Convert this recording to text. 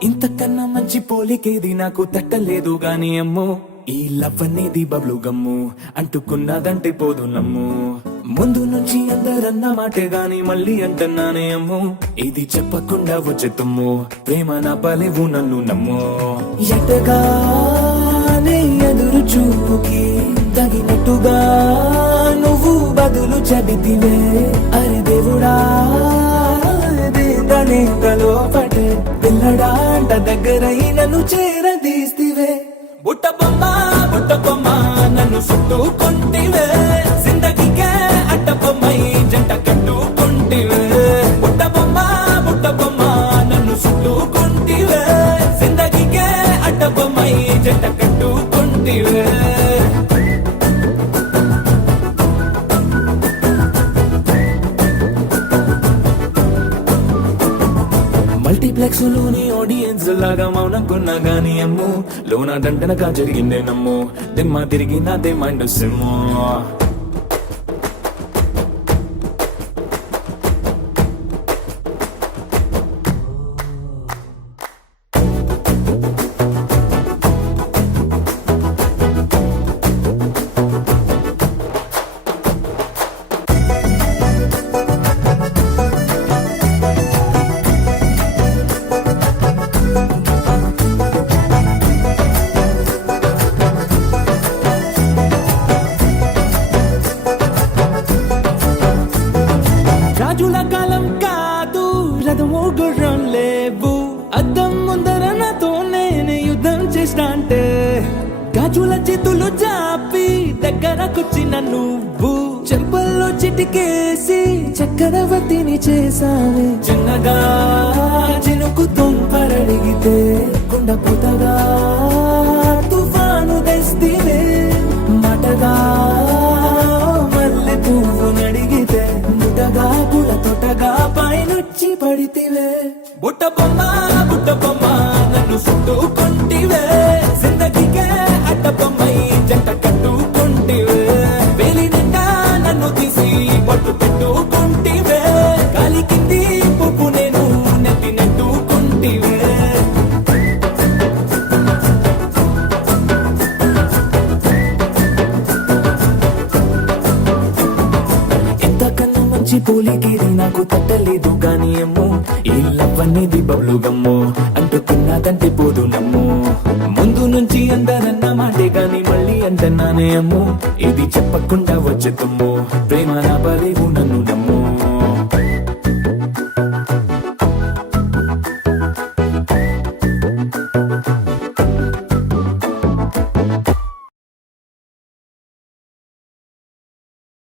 ఇంతకన్నా మంచి పోలికేది నాకు తట్టలేదు గాని అమ్మో ఈ లవ్ అనేది బబ్లు గమ్ము అంటుకున్నదంటే పోదు నమ్ము ముందు నుంచి అందరన్న మాటే గాని మళ్ళీ అంటున్నానే అమ్ము ఇది చెప్పకుండా వచ్చే తుమ్ము ప్రేమ నా పలేవు నన్ను నమ్ము ఎటగానే ఎదురు చూపుకి తగినట్టుగా నువ్వు బదులు చెబితివే అరే దేవుడా దేంగలో పడే పిల్లడాంట దగ్గరై నన్ను చేరదీస్తివే బుట్ట బొమ్మ నన్ను చుట్టుకుంటివే జిందగీకే అట్ట బొమ్మై జంట కట్టుకుంటివే బుట్ట బొమ్మ నన్ను చుట్టుకుంటివే జిందగీకే అట్ట బొమ్మై జంట కట్టుకుంటివే మల్టీప్లెక్స్ లోని ఆడియన్స్ లాగా మౌనంకున్నా గానీ అమ్ము లోన దండనగా జరిగిందే నమ్ము దిమ్మ తిరిగి నాదే మైండ్ సిమ్ము రాజుల కాలం కాదు రథము గుర్రం లేవు అద్దం ముందర నాతో నేను యుద్ధం చేస్తా అంటే గాజుల చేతులు జాపి దగ్గరకొచ్చిన నువ్వు చెంపల్లో చిటికేసి చక్రవర్తిని చేసావే చిన్నగా చినుకు తుంపరడిగితే కుండపోతగా తుఫాను తెస్తివే మాటగా మల్లె పువ్వు నడిగితే ముటగా గుడ తొటగా పైనొచ్చి పడితివే బుట్ట బొమ్మ నన్ను చుట్టుకుంటివే జిందగీకే అట్ట బొమ్మై జంట కట్టుకుంటివే వేలి నిండా నన్ను తీసి పట్టు పెట్టుకుంటివే గాలి కింది పువ్వు నేను నెత్తి నెట్టుకుంటివే ఎంతకన్నా మంచి పోలికేది నాకు తట్టలేదు గాని అమ్మో ఈ లవ్ అనేది బబ్లు గమ్ము అంటుకున్నదంటే పోదు నమ్ము ముందు నుంచి అందరన్న మాటే గాని మళ్ళీ అంటున్నానే అమ్ము ఇది చెప్పకుండా వచ్చే తుమ్ము ప్రేమ నా పలేవు నన్ను నమ్ము